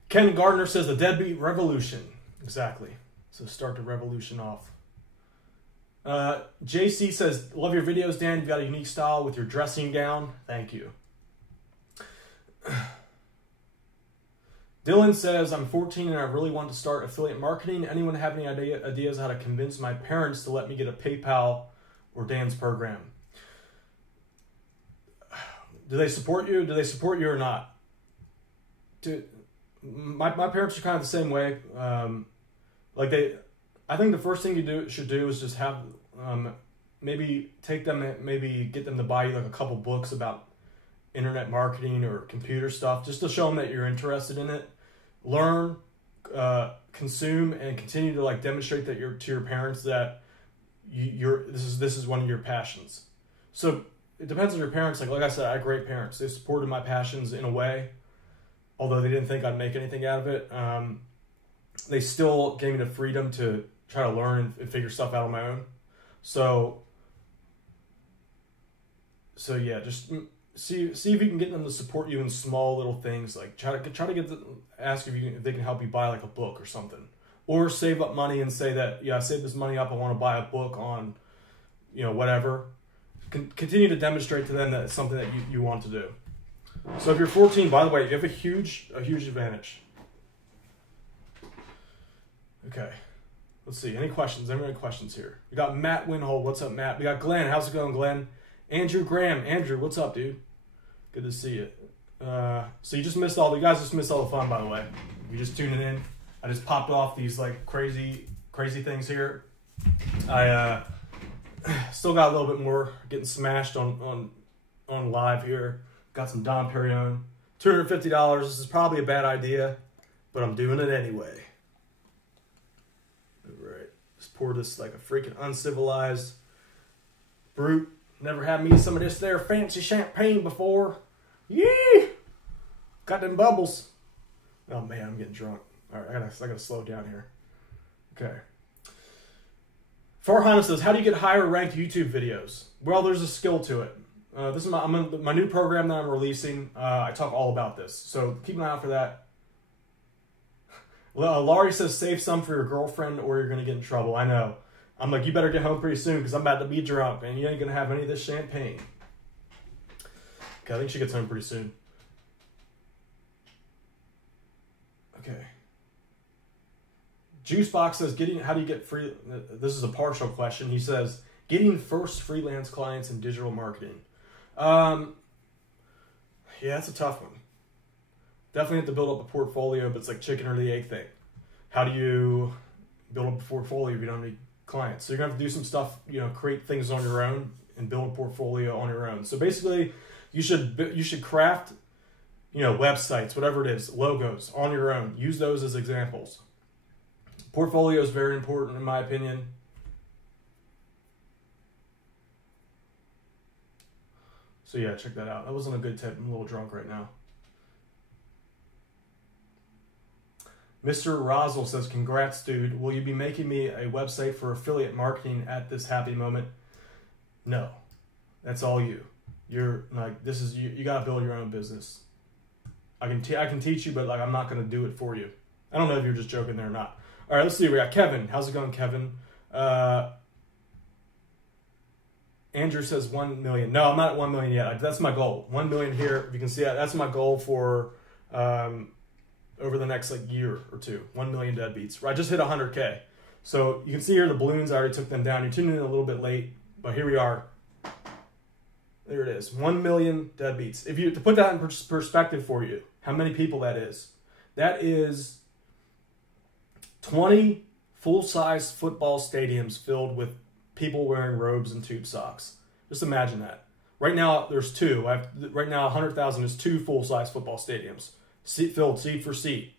Ken Gardner says the Deadbeat Revolution. Exactly. So start the revolution off. JC says, love your videos, Dan. You've got a unique style with your dressing gown. Thank you. Dylan says, I'm 14 and I really want to start affiliate marketing. Anyone have any ideas how to convince my parents to let me get a PayPal or Dan's program? Do they support you? Do they support you or not? My parents are kind of the same way. I think the first thing you should do is just have, maybe get them to buy you like a couple books about internet marketing or computer stuff, just to show them that you're interested in it. Learn, consume, and continue to like demonstrate that to your parents that this is one of your passions. So it depends on your parents. Like I said, I had great parents. They supported my passions in a way, although they didn't think I'd make anything out of it. They still gave me the freedom to try to learn and figure stuff out on my own. So yeah, just see if you can get them to support you in small little things. Like try to ask if they can help you buy like a book or something, or save up money and say that, yeah, I saved this money up. I want to buy a book on, whatever. Continue to demonstrate to them that it's something that you want to do. So if you're 14, by the way, you have a huge advantage. Okay. Let's see. Any questions? Any questions here? We got Matt Winhold. What's up, Matt? We got Glenn. How's it going, Glenn? Andrew Graham. Andrew, what's up, dude? Good to see you. So you guys just missed all the fun, by the way. If you're just tuning in, I just popped off these like crazy things here. I still got a little bit more getting smashed on live here. Got some Dom Perignon. $250. This is probably a bad idea, but I'm doing it anyway. All right. Just pour this like a freaking uncivilized brute. Never had me some of this there fancy champagne before. Yee! Got them bubbles. Oh man, I'm getting drunk. All right, I gotta slow down here. Okay. Farhana says, how do you get higher ranked YouTube videos? Well, there's a skill to it. This is my new program that I'm releasing. I talk all about this, so keep an eye out for that. Laurie says, save some for your girlfriend or you're gonna get in trouble. I know. I'm like, you better get home pretty soon because I'm about to be drunk and you ain't going to have any of this champagne. Okay, I think she gets home pretty soon. Okay. Juicebox says, how do you get free? This is a partial question. He says, getting first freelance clients in digital marketing. Yeah, that's a tough one. Definitely have to build up a portfolio, but it's like chicken or the egg thing. How do you build up a portfolio if you don't have any clients? So you're gonna have to do some stuff, create things on your own and build a portfolio on your own. So basically you should craft, websites, whatever it is, logos on your own. Use those as examples. Portfolio is very important in my opinion. So yeah, check that out. That wasn't a good tip. I'm a little drunk right now. Mr. Rosal says, congrats, dude. Will you be making me a website for affiliate marketing at this happy moment? No. That's all you. You're like, this is you got to build your own business. I can teach you, but like I'm not going to do it for you. I don't know if you're just joking there or not. All right, let's see. We got Kevin. How's it going, Kevin? Andrew says 1 million. No, I'm not at 1 million yet. That's my goal. 1 million here. If you can see that, that's my goal for over the next like year or two. 1 million Deadbeats. I just hit 100K. So you can see here the balloons. I already took them down. You're tuning in a little bit late, but here we are. There it is. 1 million Deadbeats. If you to put that in perspective for you, how many people that is? That is 20 full-size football stadiums filled with people wearing robes and tube socks. Just imagine that. Right now, there's two. Right now, 100,000 is 2 full-size football stadiums. Filled seat for seat.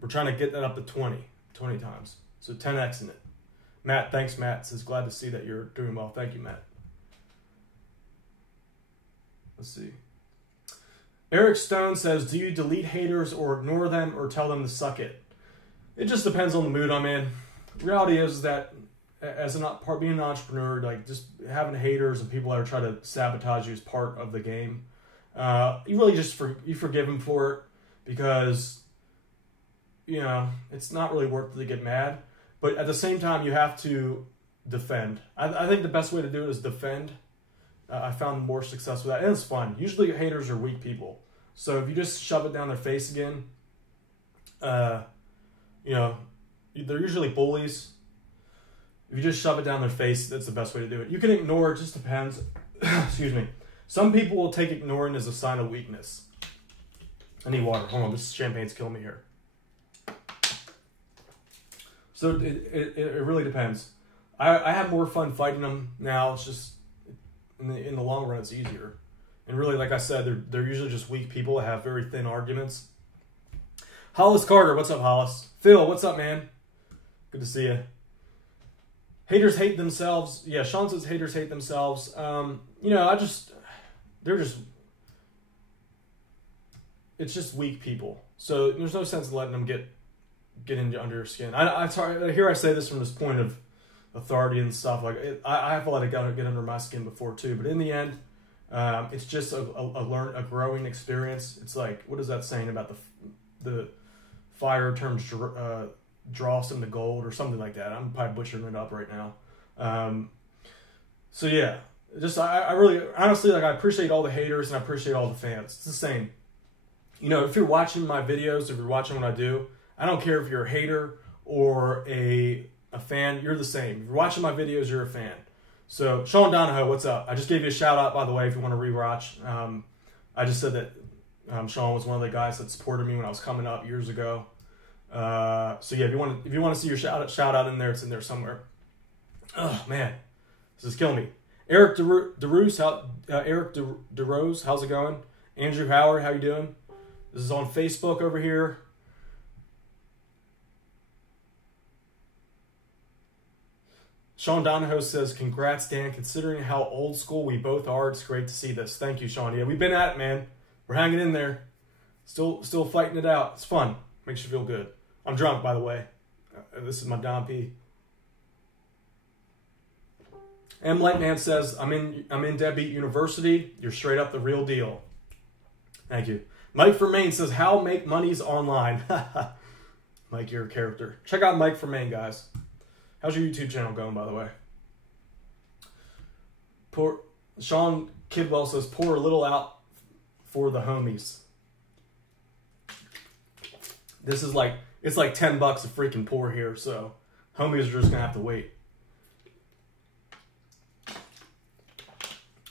We're trying to get that up to 20 times. So 10x in it. Matt, thanks, Matt. Says, glad to see that you're doing well. Thank you, Matt. Let's see. Eric Stone says, do you delete haters or ignore them or tell them to suck it? It just depends on the mood I'm in. The reality is that as being an entrepreneur, like just having haters and people that are trying to sabotage you is part of the game. You really just you forgive them for it because, you know, it's not really worth it to get mad. But at the same time, you have to defend. I think the best way to do it is defend. I found more success with that. And it's fun. Usually haters are weak people. So if you just shove it down their face again, you know, they're usually bullies. If you just shove it down their face, that's the best way to do it. You can ignore, it just depends. Excuse me. Some people will take ignoring as a sign of weakness. I need water. Hold on, this champagne's killing me here. So it really depends. I have more fun fighting them now. It's just, in the long run, it's easier. And really, like I said, they're usually just weak people that have very thin arguments. Hollis Carter, what's up, Hollis? Phil, what's up, man? Good to see you. Haters hate themselves. Yeah, Sean says haters hate themselves. You know, it's just weak people. So there's no sense in letting them get under your skin. I hear I say this from this point of authority and stuff. Like I have to let it get under my skin before too. But in the end, it's just a growing experience. It's like, what is that saying about the fire turns dross into gold or something like that? I'm probably butchering it up right now. So yeah, just I really honestly, like, I appreciate all the haters and I appreciate all the fans. It's the same. You know, if you're watching my videos, if you're watching what I do, I don't care if you're a hater or a fan, you're the same. If you're watching my videos, you're a fan. So Sean Donahoe, what's up? I just gave you a shout out, by the way, if you want to rewatch. I just said that Sean was one of the guys that supported me when I was coming up years ago. So yeah, if you want to see your shout out in there, it's in there somewhere. Oh man, this is killing me. Eric DeRose, how's it going? Andrew Howard, how you doing? This is on Facebook over here. Sean Donahoe says, congrats, Dan. Considering how old school we both are, it's great to see this. Thank you, Sean. Yeah, we've been at it, man. We're hanging in there. Still fighting it out. It's fun. Makes you feel good. I'm drunk, by the way. This is my Don P. M. Lightman says, I'm in Deadbeat University. You're straight up the real deal. Thank you. Mike from Maine says, how make monies online? Mike, you're a character. Check out Mike from Maine, guys. How's your YouTube channel going, by the way? Sean Kidwell says, pour a little out for the homies. This is like, it's like $10 a freaking pour here, so homies are just going to have to wait.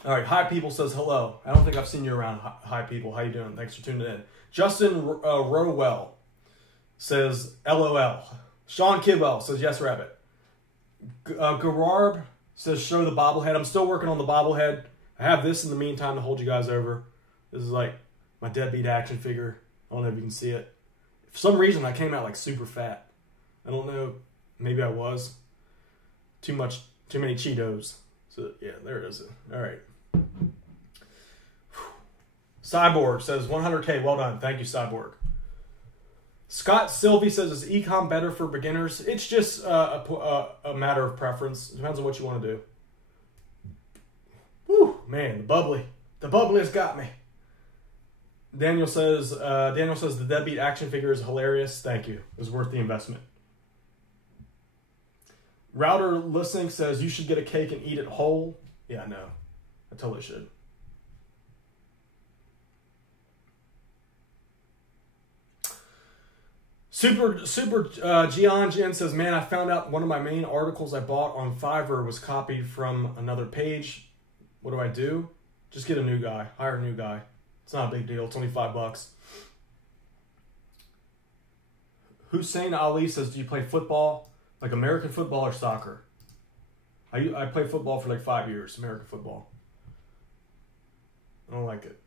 All right, Hi People says hello. I don't think I've seen you around. Hi People, how you doing? Thanks for tuning in. Justin Rowell says LOL. Sean Kidwell says yes, Rabbit. Gararb says show the bobblehead. I'm still working on the bobblehead. I have this in the meantime to hold you guys over. This is like my Deadbeat action figure. I don't know if you can see it. For some reason, I came out like super fat. I don't know. Maybe I was. Too many Cheetos. So yeah, there it is. All right. Cyborg says 100K. Well done. Thank you, Cyborg. Scott Sylvie says, is ecom better for beginners? It's just a matter of preference. It depends on what you want to do. Whew, man, the bubbly. The bubbly has got me. Daniel says the Deadbeat action figure is hilarious. Thank you. It was worth the investment. Router listening says you should get a cake and eat it whole. Yeah, no. I totally should. Super Gian Jin says, man, I found out one of my main articles I bought on Fiverr was copied from another page. What do I do? Just get a new guy. Hire a new guy. It's not a big deal. It's only $5. Hussein Ali says, do you play football? Like American football or soccer? I played football for like 5 years. American football. I don't like it.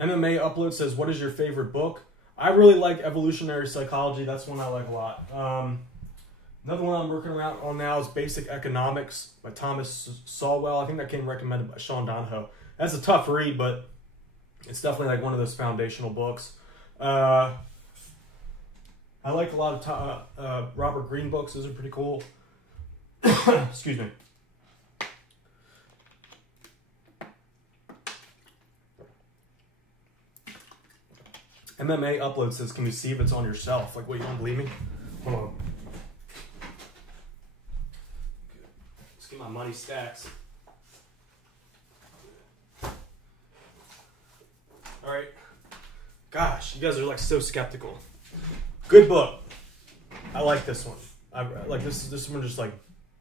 MMA Upload says, what is your favorite book? I really like Evolutionary Psychology. That's one I like a lot. Another one I'm working around on now is Basic Economics by Thomas Sowell. I think that came recommended by Sean Donahoe. That's a tough read, but it's definitely like one of those foundational books. I like a lot of Robert Greene books. Those are pretty cool. Excuse me. MMA Upload says, can we see if it's on your shelf? Like, what, you don't believe me? Hold on. Let's get my money stacks. All right. Gosh, you guys are like so skeptical. Good book. I like this one. I like this one just like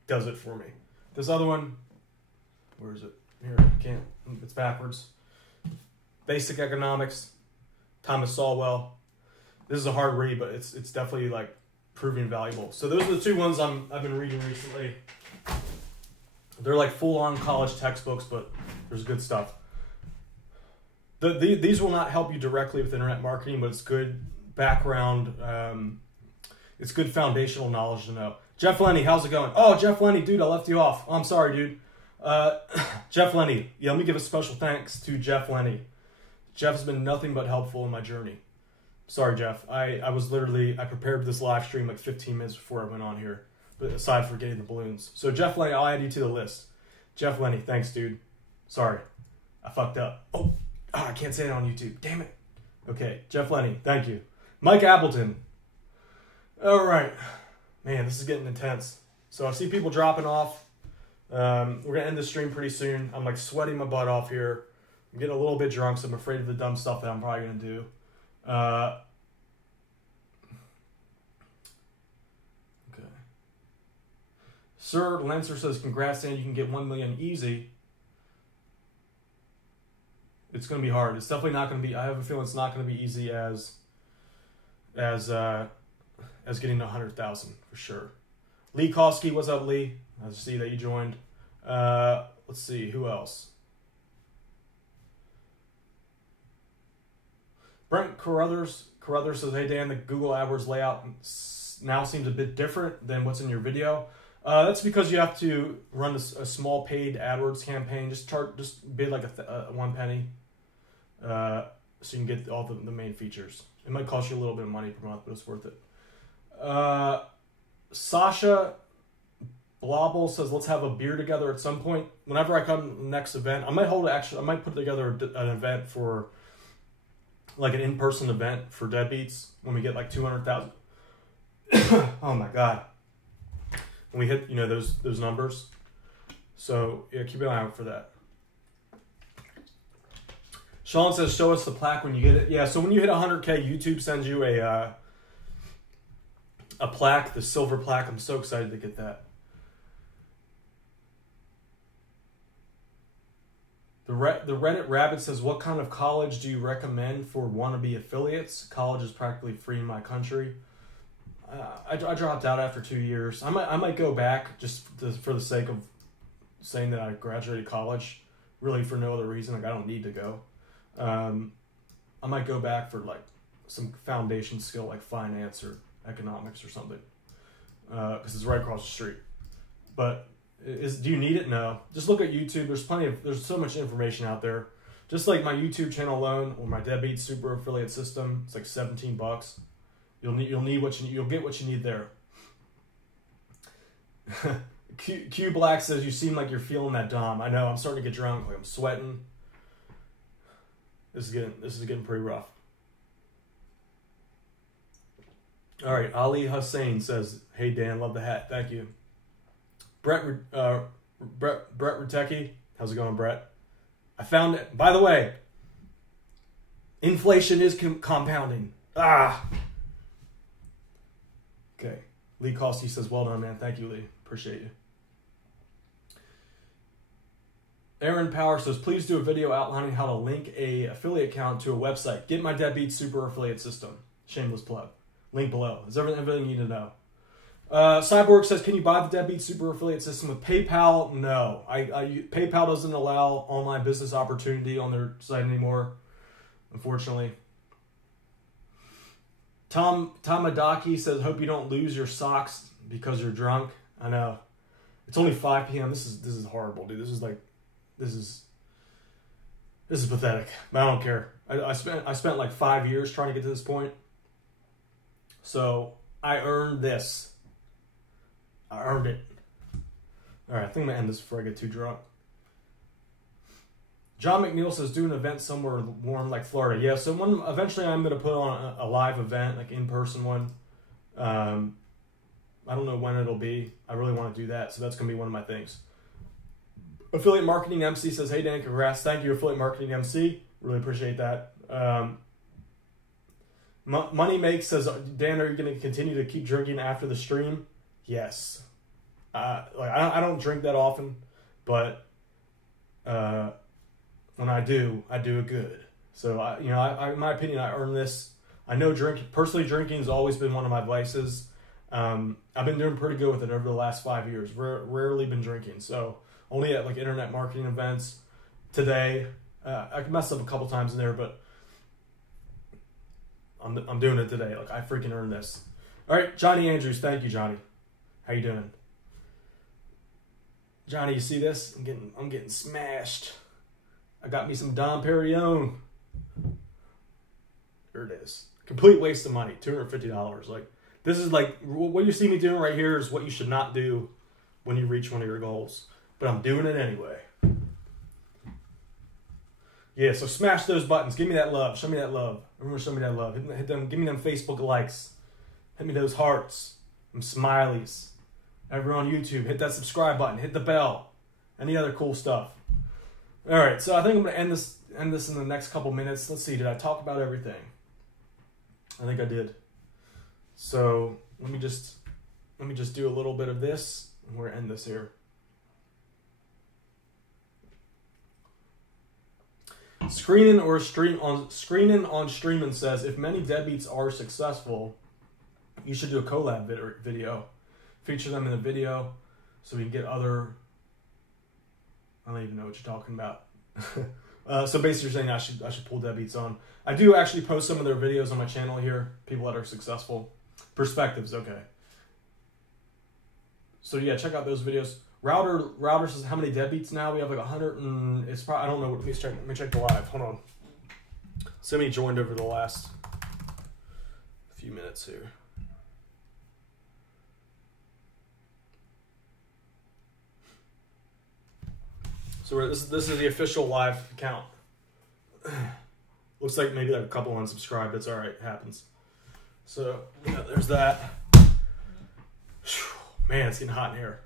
does it for me. This other one, where is it? Here, I can't. It's backwards. Basic Economics. Thomas Sowell. This is a hard read, but it's definitely like proving valuable. So those are the two ones I've been reading recently. They're like full-on college textbooks, but there's good stuff. These will not help you directly with internet marketing, but it's good background. It's good foundational knowledge to know. Jeff Lenny, how's it going? Oh, Jeff Lenny, dude, I left you off. Oh, I'm sorry, dude. Jeff Lenny. Yeah, let me give a special thanks to Jeff Lenny. Jeff's been nothing but helpful in my journey. Sorry, Jeff. I prepared this live stream like 15 minutes before I went on here, but aside from getting the balloons. So Jeff Lenny, I'll add you to the list. Jeff Lenny, thanks, dude. Sorry, I fucked up. Oh, I can't say that on YouTube. Damn it. Okay, Jeff Lenny, thank you. Mike Appleton. All right. Man, this is getting intense. So I see people dropping off. We're going to end the stream pretty soon. I'm like sweating my butt off here. I'm getting a little bit drunk, so I'm afraid of the dumb stuff that I'm probably going to do. Okay. Sir Lancer says, congrats, saying you can get 1 million easy. It's going to be hard. It's definitely not going to be, I have a feeling it's not going to be easy as getting to 100,000 for sure. Lee Kosky, what's up, Lee? I see that you joined. Let's see, who else? Brent Carruthers says, hey Dan, the Google AdWords layout now seems a bit different than what's in your video. That's because you have to run a small paid AdWords campaign. Just bid like a 1 penny, so you can get all the main features. It might cost you a little bit of money per month, but it's worth it. Sasha Blobble says, let's have a beer together at some point. Whenever I come to the next event, I might put together an event for like an in-person event for Deadbeats when we get like 200,000. Oh my God. When we hit, those numbers. So yeah, keep an eye out for that. Sean says, show us the plaque when you get it. Yeah, so when you hit 100K, YouTube sends you a plaque, the silver plaque. I'm so excited to get that. The Reddit Rabbit says, what kind of college do you recommend for wannabe affiliates? College is practically free in my country. I dropped out after 2 years. I might go back just for the sake of saying that I graduated college, really for no other reason. Like, I don't need to go. I might go back for like some foundation skill like finance or economics or something, because it's right across the street. But do you need it? No. Just look at YouTube. There's so much information out there. Just like my YouTube channel alone or my Deadbeat super affiliate system, it's like $17. You'll need what you need. You'll get what you need there. Q Black says you seem like you're feeling that Dom. I know. I'm starting to get drunk. Like I'm sweating. This is getting pretty rough. All right. Ali Hussein says, "Hey Dan, love the hat. Thank you." Brett Rutecki, how's it going, Brett? I found it. By the way, inflation is compounding. Okay. Lee Costi says, "Well done, man. Thank you, Lee. Appreciate you." Aaron Power says, "Please do a video outlining how to link a affiliate account to a website. Get my Deadbeat super affiliate system. Shameless plug. Link below. Is everything you need to know." Cyborg says, "Can you buy the Deadbeat super affiliate system with PayPal?" No. PayPal doesn't allow online business opportunity on their site anymore, unfortunately. Tom Adaki says, "Hope you don't lose your socks because you're drunk." I know. It's only 5 p.m. This is horrible, dude. This is pathetic. But I don't care. I spent like 5 years trying to get to this point. So I earned this. I earned it. All right, I think I'm gonna end this before I get too drunk. John McNeil says, "Do an event somewhere warm like Florida." Yeah, so eventually I'm gonna put on a live event, like in-person one. I don't know when it'll be. I really want to do that, so that's gonna be one of my things. Affiliate Marketing MC says, "Hey Dan, congrats." Thank you, Affiliate Marketing MC. Really appreciate that. Money Make says, "Dan, are you going to continue to keep drinking after the stream?" Yes. I don't drink that often, but when I do it good. So in my opinion, I earned this. I know personally drinking has always been one of my vices. I've been doing pretty good with it over the last 5 years. Rarely been drinking, so only at like internet marketing events. Today, I messed up a couple times in there, but I'm doing it today. Like I freaking earned this. All right, Johnny Andrews, thank you, Johnny. How you doing, Johnny? You see this? I'm getting smashed. I got me some Dom Perignon. There it is. Complete waste of money. $250. Like this is like what you see me doing right here is what you should not do when you reach one of your goals. But I'm doing it anyway. Yeah, so smash those buttons. Give me that love. Show me that love. Everyone show me that love. Hit them. Give me them Facebook likes. Hit me those hearts. Them smileys. Everyone on YouTube, hit that subscribe button. Hit the bell. Any other cool stuff. All right, so I think I'm going to end this in the next couple minutes. Let's see. Did I talk about everything? I think I did. So let me just do a little bit of this, and we're going to end this here. Screening on Streamin' says, "If many Deadbeats are successful, you should do a collab video. Feature them in the video so we can get other..." I don't even know what you're talking about. So basically you're saying I should pull Deadbeats on. I do actually post some of their videos on my channel here. People that are successful. Perspectives, okay. So yeah, check out those videos. Router says, "How many Deadbeats now?" We have like 100 and it's probably, I don't know. Let me check the live. Hold on. So many joined over the last few minutes here. So this is the official live account. Looks like maybe like a couple unsubscribed. That's all right. It happens. So yeah, there's that. Man, it's getting hot in here.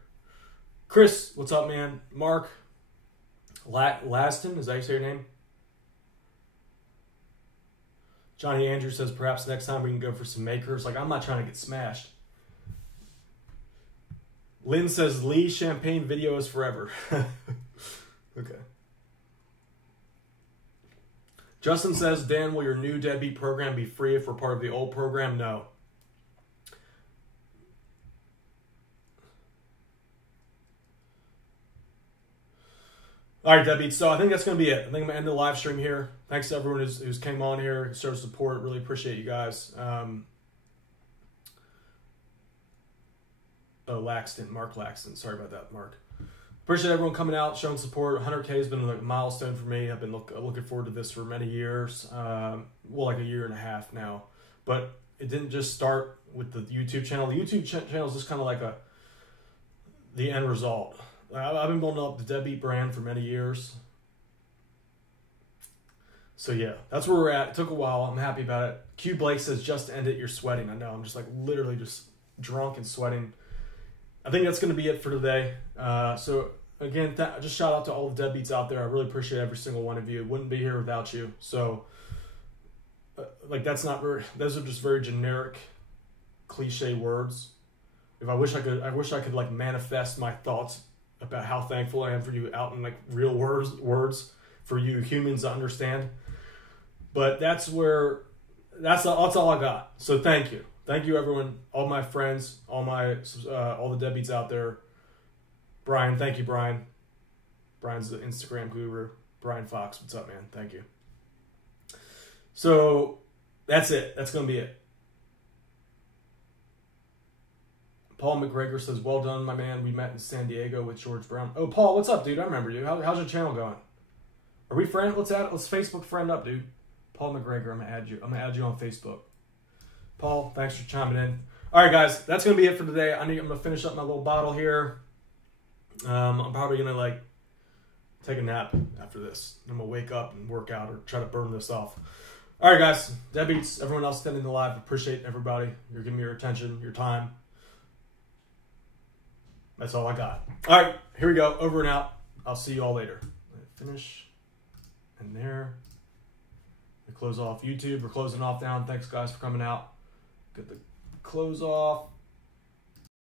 Chris, what's up, man? Mark Laston, is that how you say your name? Johnny Andrews says, "Perhaps next time we can go for some makers." Like, I'm not trying to get smashed. Lynn says, "Lee, champagne video is forever." Okay. Justin says, "Dan, will your new Deadbeat program be free if we're part of the old program?" No. All right, Deadbeat. So I think that's going to be it. I think I'm going to end the live stream here. Thanks to everyone who's came on here, showed support. Really appreciate you guys. Mark Laxton. Sorry about that, Mark. appreciate everyone coming out, showing support. 100K has been like a milestone for me. I've been looking forward to this for many years. Well, like a year and a half now. But it didn't just start with the YouTube channel. The YouTube channel is just kind of like the end result. I've been building up the Deadbeat brand for many years. So yeah, that's where we're at. It took a while. I'm happy about it. Q Blake says, just end it, you're sweating. I know, I'm just like literally just drunk and sweating. I think that's going to be it for today. So again, just shout out to all the Deadbeats out there. I really appreciate every single one of you. Wouldn't be here without you. So like that's not very, those are just very generic cliche words. If I wish I could like manifest my thoughts about how thankful I am for you out in like real words for you humans to understand. But that's all I got. So thank you. Thank you, everyone. All my friends, all the Deadbeats out there. Brian, thank you, Brian. Brian's the Instagram guru. Brian Fox, what's up, man? Thank you. So that's it. That's going to be it. Paul McGregor says, well done, my man. We met in San Diego with George Brown. Oh, Paul, what's up, dude? I remember you. How's your channel going? Are we friends? Let's Facebook friend up, dude. Paul McGregor, I'm gonna add you. I'm gonna add you on Facebook. Paul, thanks for chiming in. All right, guys, that's gonna be it for today. I'm gonna finish up my little bottle here. I'm probably gonna like take a nap after this. I'm gonna wake up and work out or try to burn this off. All right, guys, Deadbeats, everyone else standing in the live, appreciate everybody. You're giving me your attention, your time. That's all I got. All right, here we go. Over and out. I'll see you all later. Finish. And there. We close off YouTube. We're closing off down. Thanks, guys, for coming out. Get the close off.